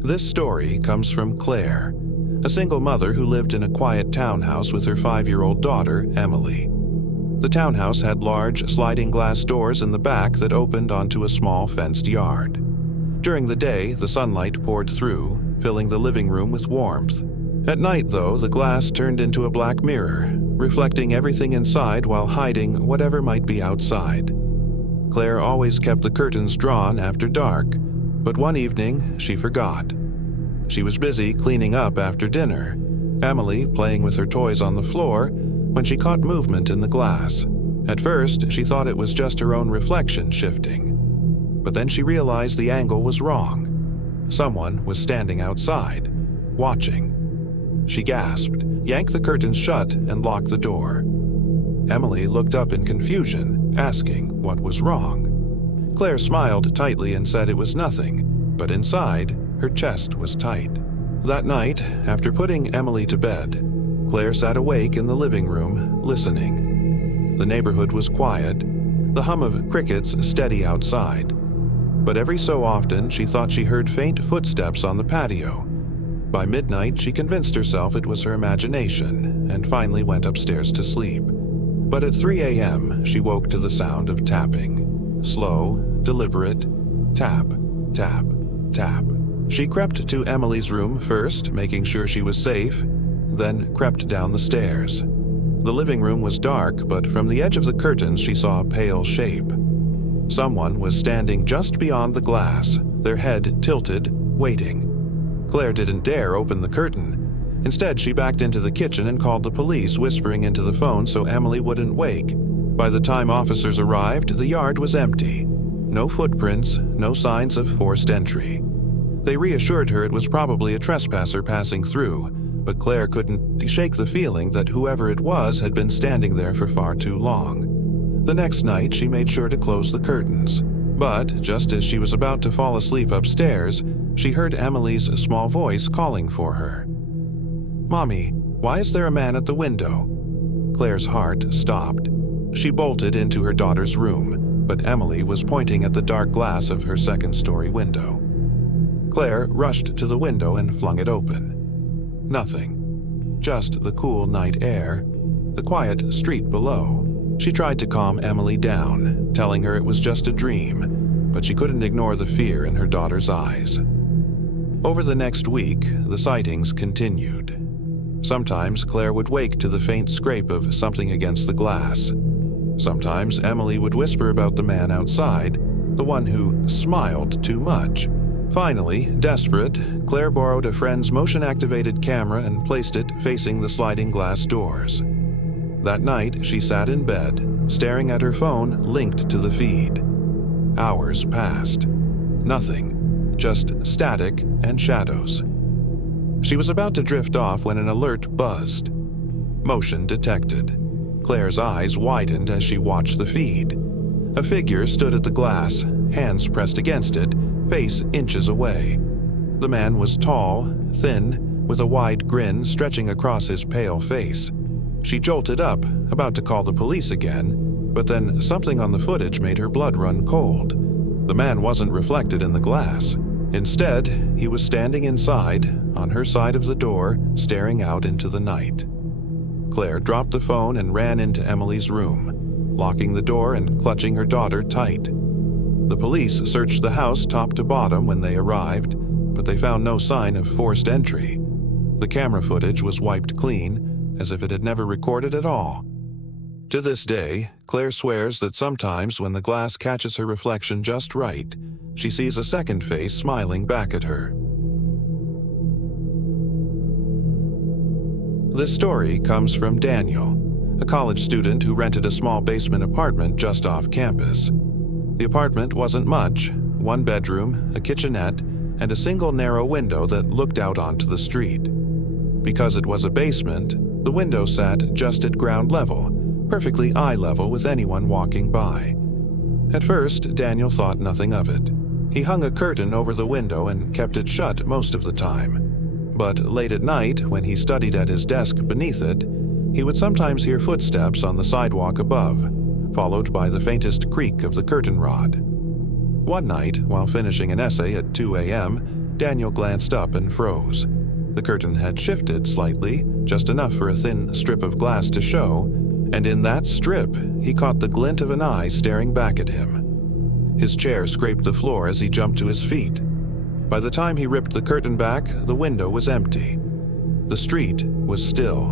This story comes from Claire, a single mother who lived in a quiet townhouse with her 5-year-old daughter, Emily. The townhouse had large sliding glass doors in the back that opened onto a small fenced yard. During the day, the sunlight poured through, filling the living room with warmth. At night, though, the glass turned into a black mirror, reflecting everything inside while hiding whatever might be outside. Claire always kept the curtains drawn after dark, but one evening she forgot. She was busy cleaning up after dinner, Emily playing with her toys on the floor, when she caught movement in the glass. At first, she thought it was just her own reflection shifting. But then she realized the angle was wrong. Someone was standing outside, watching. She gasped, yanked the curtains shut, and locked the door. Emily looked up in confusion, asking what was wrong. Claire smiled tightly and said it was nothing, but inside, her chest was tight. That night, after putting Emily to bed, Claire sat awake in the living room, listening. The neighborhood was quiet, the hum of crickets steady outside. But every so often, she thought she heard faint footsteps on the patio. By midnight, she convinced herself it was her imagination and finally went upstairs to sleep. But at 3 a.m., she woke to the sound of tapping. Slow, deliberate, tap, tap, tap. She crept to Emily's room first, making sure she was safe, then crept down the stairs. The living room was dark, but from the edge of the curtains she saw a pale shape. Someone was standing just beyond the glass, their head tilted, waiting. Claire didn't dare open the curtain. Instead, she backed into the kitchen and called the police, whispering into the phone so Emily wouldn't wake. By the time officers arrived, the yard was empty. No footprints, no signs of forced entry. They reassured her it was probably a trespasser passing through, but Claire couldn't shake the feeling that whoever it was had been standing there for far too long. The next night, she made sure to close the curtains. But just as she was about to fall asleep upstairs, she heard Emily's small voice calling for her. "Mommy, why is there a man at the window?" Claire's heart stopped. She bolted into her daughter's room, but Emily was pointing at the dark glass of her second-story window. Claire rushed to the window and flung it open. Nothing. Just the cool night air, the quiet street below. She tried to calm Emily down, telling her it was just a dream, but she couldn't ignore the fear in her daughter's eyes. Over the next week, the sightings continued. Sometimes Claire would wake to the faint scrape of something against the glass. Sometimes Emily would whisper about the man outside, the one who smiled too much. Finally, desperate, Claire borrowed a friend's motion-activated camera and placed it facing the sliding glass doors. That night, she sat in bed, staring at her phone linked to the feed. Hours passed. Nothing, just static and shadows. She was about to drift off when an alert buzzed. Motion detected. Claire's eyes widened as she watched the feed. A figure stood at the glass, hands pressed against it, face inches away. The man was tall, thin, with a wide grin stretching across his pale face. She jolted up, about to call the police again, but then something on the footage made her blood run cold. The man wasn't reflected in the glass. Instead, he was standing inside, on her side of the door, staring out into the night. Claire dropped the phone and ran into Emily's room, locking the door and clutching her daughter tight. The police searched the house top to bottom when they arrived, but they found no sign of forced entry. The camera footage was wiped clean, as if it had never recorded at all. To this day, Claire swears that sometimes when the glass catches her reflection just right, she sees a second face smiling back at her. This story comes from Daniel, a college student who rented a small basement apartment just off campus. The apartment wasn't much: one bedroom, a kitchenette, and a single narrow window that looked out onto the street. Because it was a basement, the window sat just at ground level, perfectly eye level with anyone walking by. At first, Daniel thought nothing of it. He hung a curtain over the window and kept it shut most of the time. But late at night, when he studied at his desk beneath it, he would sometimes hear footsteps on the sidewalk above, followed by the faintest creak of the curtain rod. One night, while finishing an essay at 2 a.m., Daniel glanced up and froze. The curtain had shifted slightly, just enough for a thin strip of glass to show, and in that strip, he caught the glint of an eye staring back at him. His chair scraped the floor as he jumped to his feet. By the time he ripped the curtain back, the window was empty. The street was still.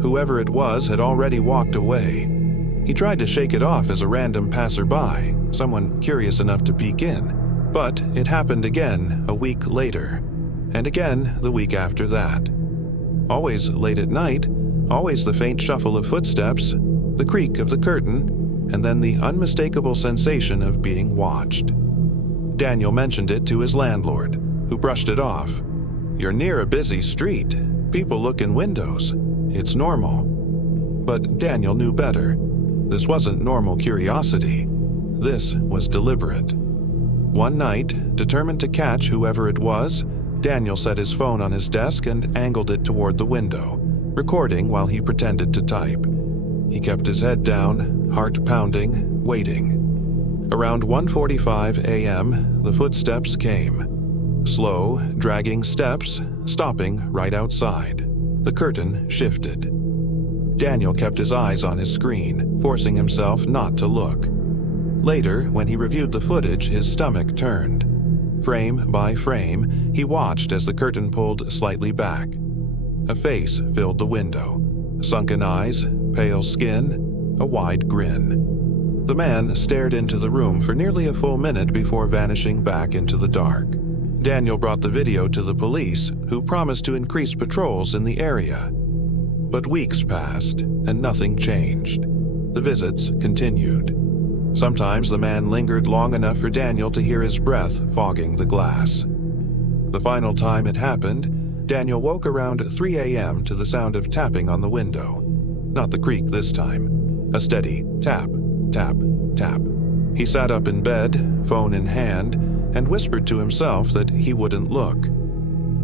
Whoever it was had already walked away. He tried to shake it off as a random passerby, someone curious enough to peek in, but it happened again a week later, and again the week after that. Always late at night, always the faint shuffle of footsteps, the creak of the curtain, and then the unmistakable sensation of being watched. Daniel mentioned it to his landlord, who brushed it off. "You're near a busy street. People look in windows. It's normal." But Daniel knew better. This wasn't normal curiosity. This was deliberate. One night, determined to catch whoever it was, Daniel set his phone on his desk and angled it toward the window, recording while he pretended to type. He kept his head down, heart pounding, waiting. Around 1:45 a.m., the footsteps came. Slow, dragging steps, stopping right outside. The curtain shifted. Daniel kept his eyes on his screen, forcing himself not to look. Later, when he reviewed the footage, his stomach turned. Frame by frame, he watched as the curtain pulled slightly back. A face filled the window. Sunken eyes, pale skin, a wide grin. The man stared into the room for nearly a full minute before vanishing back into the dark. Daniel brought the video to the police, who promised to increase patrols in the area. But weeks passed, and nothing changed. The visits continued. Sometimes the man lingered long enough for Daniel to hear his breath fogging the glass. The final time it happened, Daniel woke around 3 a.m. to the sound of tapping on the window. Not the creak this time. A steady tap, tap, tap. He sat up in bed, phone in hand, and whispered to himself that he wouldn't look.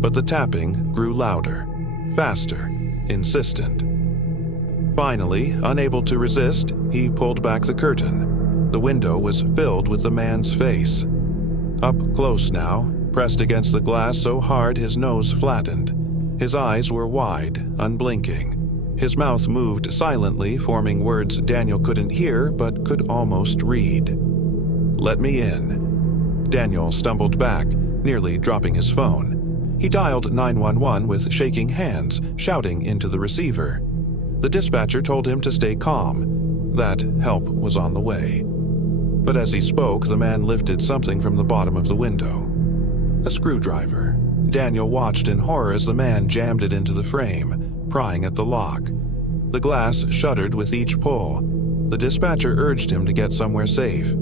But the tapping grew louder, faster, insistent. Finally, unable to resist, he pulled back the curtain. The window was filled with the man's face. Up close now, pressed against the glass so hard his nose flattened. His eyes were wide, unblinking. His mouth moved silently, forming words Daniel couldn't hear but could almost read. "Let me in." Daniel stumbled back, nearly dropping his phone. He dialed 911 with shaking hands, shouting into the receiver. The dispatcher told him to stay calm, that help was on the way. But as he spoke, the man lifted something from the bottom of the window. A screwdriver. Daniel watched in horror as the man jammed it into the frame, prying at the lock. The glass shuddered with each pull. The dispatcher urged him to get somewhere safe.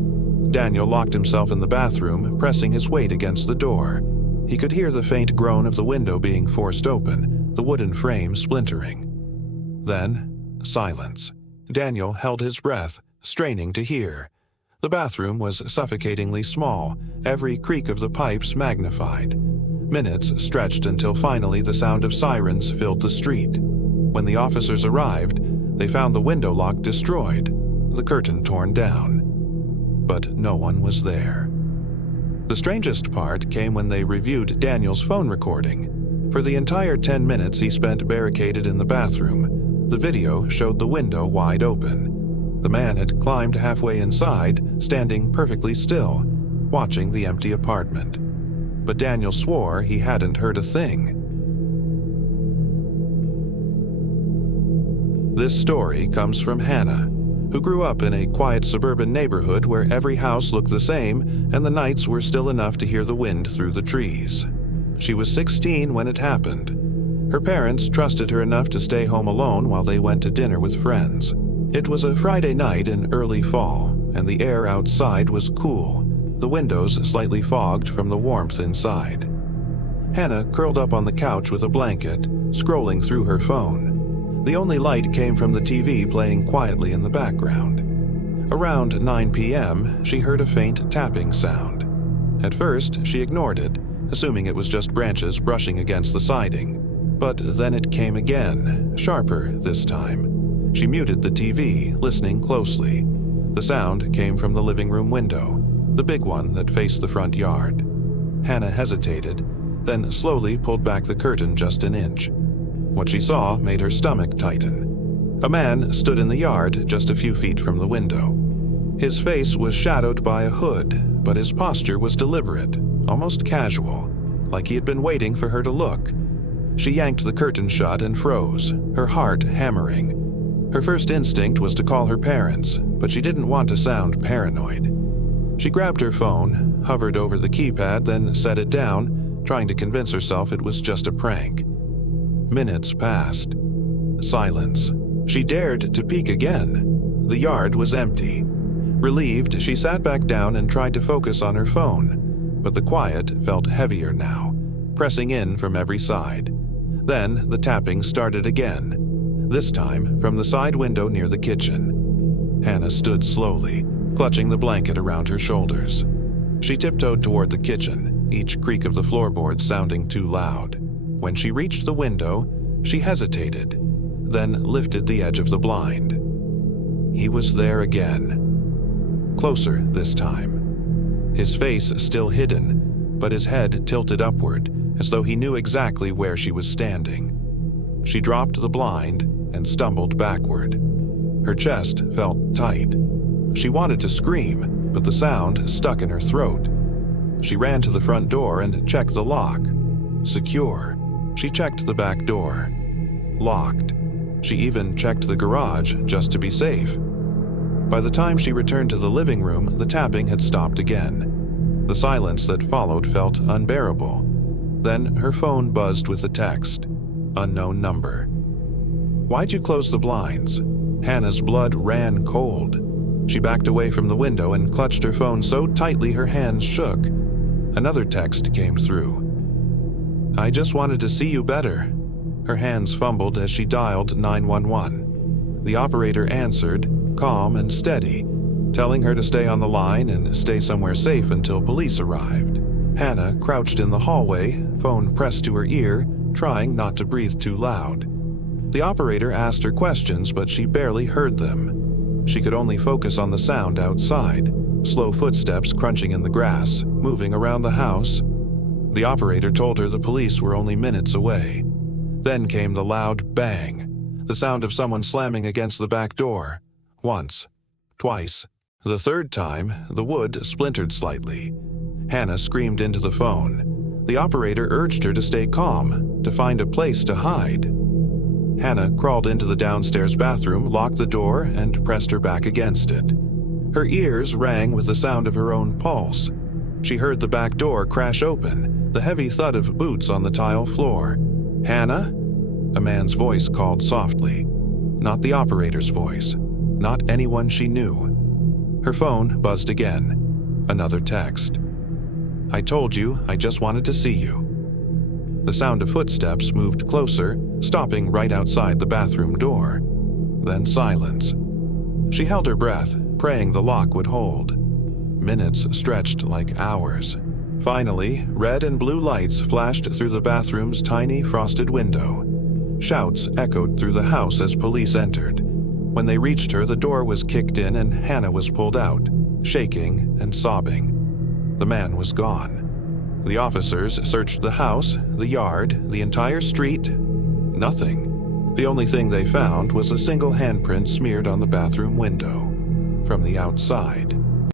Daniel locked himself in the bathroom, pressing his weight against the door. He could hear the faint groan of the window being forced open, the wooden frame splintering. Then, silence. Daniel held his breath, straining to hear. The bathroom was suffocatingly small, every creak of the pipes magnified. Minutes stretched until finally the sound of sirens filled the street. When the officers arrived, they found the window lock destroyed, the curtain torn down. But no one was there. The strangest part came when they reviewed Daniel's phone recording. For the entire 10 minutes he spent barricaded in the bathroom, the video showed the window wide open. The man had climbed halfway inside, standing perfectly still, watching the empty apartment. But Daniel swore he hadn't heard a thing. This story comes from Hannah, who grew up in a quiet suburban neighborhood where every house looked the same and the nights were still enough to hear the wind through the trees. She was 16 when it happened. Her parents trusted her enough to stay home alone while they went to dinner with friends. It was a Friday night in early fall, and the air outside was cool, the windows slightly fogged from the warmth inside. Hannah curled up on the couch with a blanket, scrolling through her phone. The only light came from the TV playing quietly in the background. Around 9 p.m., she heard a faint tapping sound. At first, she ignored it, assuming it was just branches brushing against the siding. But then it came again, sharper this time. She muted the TV, listening closely. The sound came from the living room window, the big one that faced the front yard. Hannah hesitated, then slowly pulled back the curtain just an inch. What she saw made her stomach tighten. A man stood in the yard just a few feet from the window. His face was shadowed by a hood, but his posture was deliberate, almost casual, like he had been waiting for her to look. She yanked the curtain shut and froze, her heart hammering. Her first instinct was to call her parents, but she didn't want to sound paranoid. She grabbed her phone, hovered over the keypad, then set it down, trying to convince herself it was just a prank. Minutes passed. Silence. She dared to peek again. The yard was empty. Relieved, she sat back down and tried to focus on her phone, but the quiet felt heavier now, pressing in from every side. Then the tapping started again, this time from the side window near the kitchen. Hannah stood slowly, clutching the blanket around her shoulders. She tiptoed toward the kitchen, each creak of the floorboards sounding too loud. When she reached the window, she hesitated, then lifted the edge of the blind. He was there again. Closer this time. His face still hidden, but his head tilted upward, as though he knew exactly where she was standing. She dropped the blind and stumbled backward. Her chest felt tight. She wanted to scream, but the sound stuck in her throat. She ran to the front door and checked the lock. Secure. She checked the back door. Locked. She even checked the garage just to be safe. By the time she returned to the living room, the tapping had stopped again. The silence that followed felt unbearable. Then her phone buzzed with a text. Unknown number. "Why'd you close the blinds?" Hannah's blood ran cold. She backed away from the window and clutched her phone so tightly her hands shook. Another text came through. "I just wanted to see you better." Her hands fumbled as she dialed 911. The operator answered, calm and steady, telling her to stay on the line and stay somewhere safe until police arrived. Hannah crouched in the hallway, phone pressed to her ear, trying not to breathe too loud. The operator asked her questions, but she barely heard them. She could only focus on the sound outside, slow footsteps crunching in the grass, moving around the house. The operator told her the police were only minutes away. Then came the loud bang, the sound of someone slamming against the back door. Once, twice. The third time, the wood splintered slightly. Hannah screamed into the phone. The operator urged her to stay calm, to find a place to hide. Hannah crawled into the downstairs bathroom, locked the door, and pressed her back against it. Her ears rang with the sound of her own pulse. She heard the back door crash open, the heavy thud of boots on the tile floor. "Hannah?" A man's voice called softly. Not the operator's voice. Not anyone she knew. Her phone buzzed again. Another text. "I told you I just wanted to see you." The sound of footsteps moved closer, stopping right outside the bathroom door. Then silence. She held her breath, praying the lock would hold. Minutes stretched like hours. Finally, red and blue lights flashed through the bathroom's tiny frosted window. Shouts echoed through the house as police entered. When they reached her, the door was kicked in and Hannah was pulled out, shaking and sobbing. The man was gone. The officers searched the house, the yard, the entire street. Nothing. The only thing they found was a single handprint smeared on the bathroom window. From the outside.